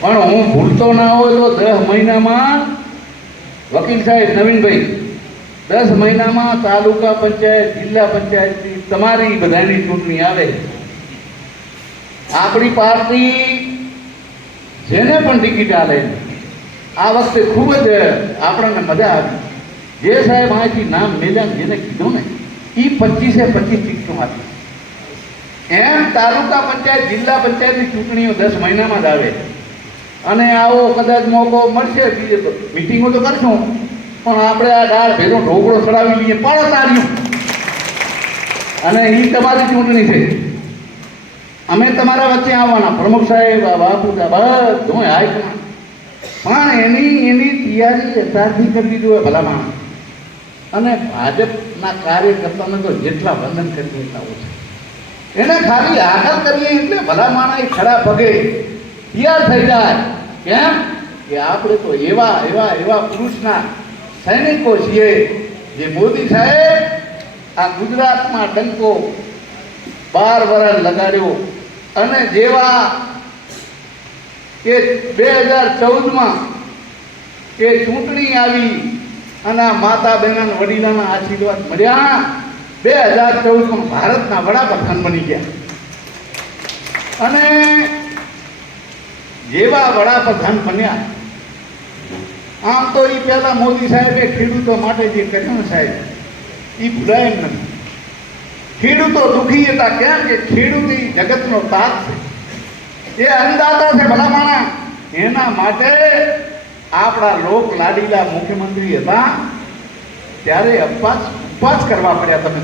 પણ હું ભૂલતો ના હોય તો 10 મહિનામાં વકીલ સાહેબ નવીનભાઈ 10 મહિનામાં તાલુકા પંચાયત જિલ્લા પંચાયતની તમારી બધાની ચૂંટણી આવે. આપણી પાર્ટી જેને પણ ટિકિટ આલે આ વખતે ખૂબ જ આપણને મજા આવી. જે સાહેબ અહીંથી નામ મેલ્યા જેને કીધું ને એ 25 ટિકિટો આપી. એમ તાલુકા પંચાયત જિલ્લા પંચાયતની ચૂંટણીઓ 10 મહિનામાં જ આવે. અને આવો કદાચ મોકો મળશે મિટિંગો તો કરશું, પણ આપણે આ દાળ ભેરો ઢોકળો ચડાવી લઈએ પણ તાર્યું. અને એ તમારી ચૂંટણી છે. અમે તમારા વચ્ચે આવવાના, પ્રમુખ સાહેબ બાપુ બધું હાઈકમાં, પણ એની તૈયારી અત્યારથી કરવી જોઈએ ભલા માણસ. અને ભાજપના કાર્યકર્તાને તો જેટલા વંદન કરીએ એટલા ઓછા. એને ખાલી આગળ કરીએ એટલે ભલા માણસ ખડા પગે તૈયાર થઈ જાય. કેમ કે આપણે તો એવા પુરુષના સૈનિકો છીએ જે મોદી સાહેબ આ ગુજરાતમાં ડંકો 12 વર્ષ લગાડ્યો. અને જેવા કે 2014માં કે ચૂંટણી આવી અને માતા બહેન વડીલાના આશીર્વાદ મળ્યા, 2014માં ભારતના વડાપ્રધાન બની ગયા. અને જેવા વડાપ્રધાન બન્યા, આમ તો એ પહેલા મોદી સાહેબે ખેડૂતો માટે જે કર્યું સાહેબ એ ભૂલાય એમ નથી. ખેડૂતો દુઃખી હતા. કેમ કે ખેડૂત જગતનો તાત છે, એ અન્નદાતા છે ભલા માણસ. એના માટે આપણા લોક લાડીલા મુખ્યમંત્રી હતા ત્યારે ઉપવાસ કરવા પડ્યા. તમે